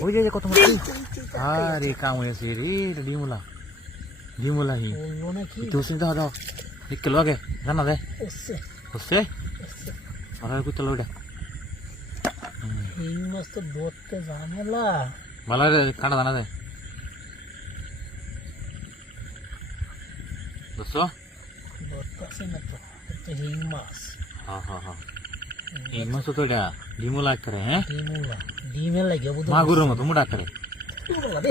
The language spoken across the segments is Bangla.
ওই যে কত আরে কাম হয়েছে রে ডিমুলা ডিমুলা হি তো চিন্তা দাও এক লগে জানা দে হচ্ছে আর কত লগে হিং মাছ তো ধরতে ঝামেলা ভালো কাটা জানা দে বুঝছো ধরতেছে না তো এটা হিং মাছ হ্যাঁ হ্যাঁ হ্যাঁ হিং মাছ তো এটা ডিমুলা করে হ্যাঁ ডিমে লাগে বুঝো মাগুরের মতো মোটা করে দে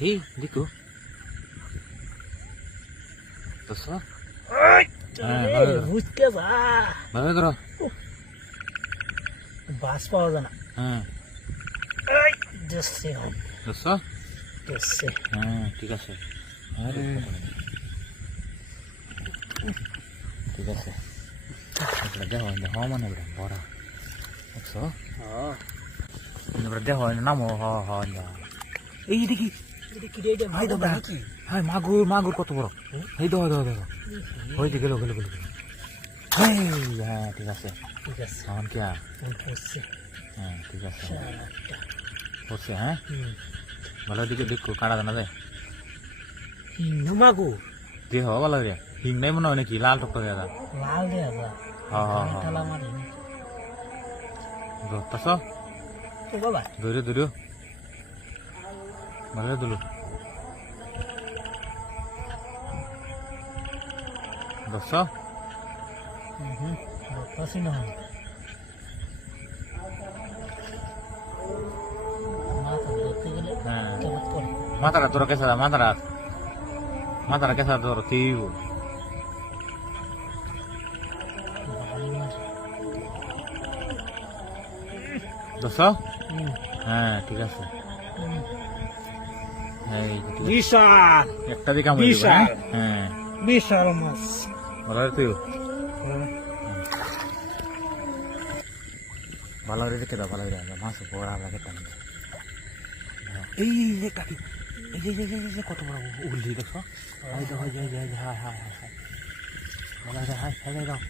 এই দেখো বুঝছো বুঝতে যা ভালো ধরো বাস পাওয়া যায় না হ্যাঁ দেখছি বুঝছো দেখছি হ্যাঁ ঠিক আছে আরে ঠিক আছে দেখো দেখো মানে বড় বুঝছো দেখো নামো এই দেখি হাই দাদা হাই মাগুর মাগুর কত বড় এই দেখো দেখো দেখো ওই দিকে গেল গেল গেল হ্যাঁ ঠিক আছে ঠিক আছে এখন কি পড়ছে হ্যাঁ ঠিক আছে পড়ছে হ্যাঁ ভালো দিকে দেখো কাটা জানা যায় হিং মাগু দেহ ভালো রে হিং নাই মনে হয় নাকি লাল টক করে দাদা লাল দেয়া যা হ্যাঁ হ্যাঁ হ্যাঁ কালা মারি ধরতাছ তো বাবা ধরে ধরে ভালো দিল ধরছ ধরতেছি না মাথা ধরতে গেলে হ্যাঁ কেমন করে মাথাটা তোরা কেসা মাথাটা কেসা তোর তিব ধরছ হ্যাঁ ঠিক আছে বিশাল একটা দিকে আমি হ্যাঁ বিশাল মাছ ভালো তুই ভালো রেখে দাও ভালো মাছ বড় লাগে টান এই একটা কি এই কত বড় উল্লি দেখো হাই দাও high high high high high high ভালো হাই হাই হাই দাও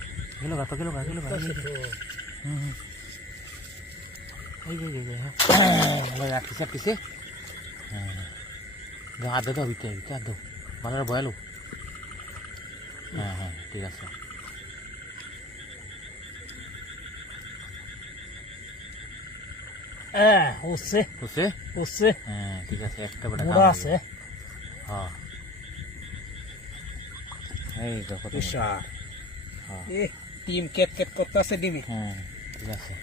গেল গা তো গেল গা হুম এই হ্যাঁ ভালো রাখছিস কিসে হ্যাঁ গা দাও বিতে দাও ভালো বয়ালো হ্যাঁ হ্যাঁ ঠিক আছে হচ্ছে বুঝছে হচ্ছে হ্যাঁ ঠিক আছে একটা বড় বড় আছে হ্যাঁ এই দেখো বিশাল হ্যাঁ টিম কেট কেট করতেছে ডিমে হ্যাঁ ঠিক আছে